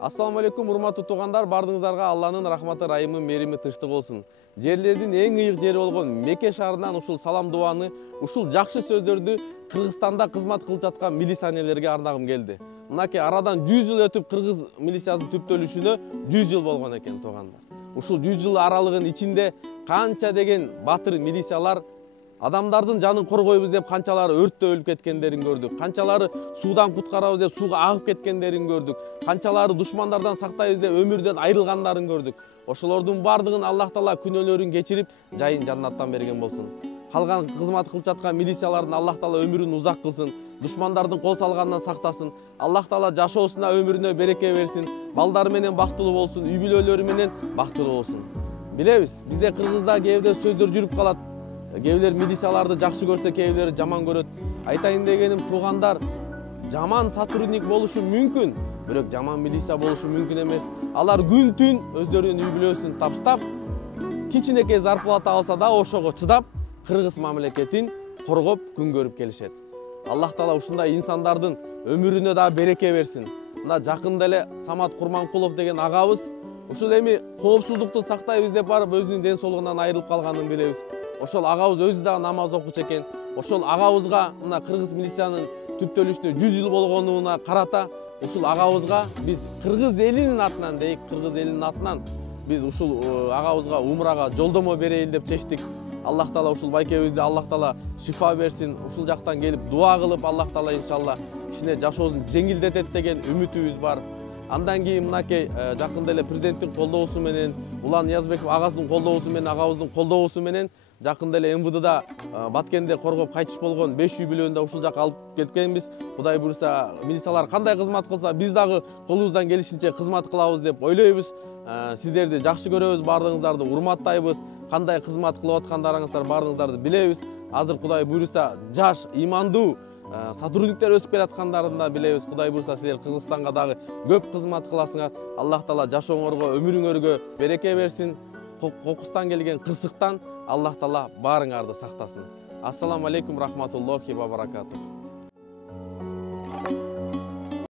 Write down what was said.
Ассаламу алейкум, урматтуу туугандар, бардыгыңыздарга Алланын рахматы, райымы, мерими тынчтык болсун. Жерлердин эң ыйык жери болгон Мекке шаарынан ушул салам дуаны, ушул жакшы сөздөрдү Кыргызстанда кызмат кылып жаткан милиционерлерге арнагым келди. Мынакей арадан 100 жыл өтүп кыргыз милициясынын түптөлүшүнө 100 жыл болгон экен туугандар. Ушул 100 жыл аралыгынын ичинде канча деген батыр милициялар адамдардын жанын коргойбуз деп канчалары өрттө өлүп кеткендерин көрдүк. Канчалары суудан куткарабыз деп сууга агып кеткендерин көрдүк. Канчалары душмандардан сактайбыз деп өмүрдөн айрылгандарын көрдүк. Ошолордун бардыгын Аллах Таала күнөөлөрүн кечирип, жайын жаннаттан берген болсун. Калган кызмат кылып жаткан милициялардын Аллах Таала өмүрүн узак кылсын, душмандардын кол салганынан сактасын. Аллах Таала жашоосуна, өмүрүнө береке берсин, балдары менен бактылуу болсун, үй бүлөлөрү менен бактылуу болсун. Билебиз, бизде Кыргызда кээде сөздөр жүрүп калат. Кээбилер милицияларды жакшы көрсө, кээбилери жаман көрөт. Айтайын дегеним туугандар, жаман сотрудник болушу мүмкүн, бирок жаман милиция болушу мүмкүн эмес. Алар күн түн өздөрүнүн үй бүлөсүн таптап, кичинекей зарплата алса да ошого чыдап, кыргыз мамлекетин коргоп күн көрүп келишет. Аллах Таала ушундай инсандардын өмүрүнө да береке берсин. Мына жакында эле Самат Курманкулов деген агабыз ушул эми коопсуздукту сактайбыз деп барып өзүнүн ден соолугунан айрылып калганын билебиз. Ошол агабыз өзү дагы намаз окучу экен. Ошол агабызга мына кыргыз милициянын түптөлүшүнө 100 жыл болгонуна карата ушул агабызга биз кыргыз элинин атынан дейик, кыргыз элинин атынан биз ушул агабызга умрага жолдомо берейин деп чечтик. Аллах Таала ушул байкебизди Аллах Таала шифа берсин. Ушул жактан келип дуа кылып Аллах Таала иншалла кичине жашоосун жеңилдетет деген үмүтүбүз бар. Андан кийин мынакей жакында эле президенттин колдоосу менен, Улан Ниязбеков агасынын колдоосу менен, агабыздын колдоосу менен жакында эле МВДда Баткенде коргоп кайтыш болгон 5 үй бүлөнү да ушул жака алып кеткенбиз. Кудай буйруса, милициялар кандай кызмат кылса, биз дагы колубуздан келишинче кызмат кылабыз деп ойлойбуз. Сиздерди жакшы көрөбүз, бардыгыңыздарды урматтайбыз. Кандай кызмат кылып аткандарыңыздар бардыгыңыздарды билебиз. Азыр Кудай буйруса, жаш, имандуу сотрудниктер өсүп келаткандарын да билебиз. Кудай буйруса, силер Кыргызстанга дагы көп кызмат кыласыңар. Аллах Таала жашооңорго, өмүрүңөргө береке берсин. Кокустан келген кырсыктан Аллах Таала баарыңарды сактасын. Ассаламу алейкум рахматуллахи ва баракатух.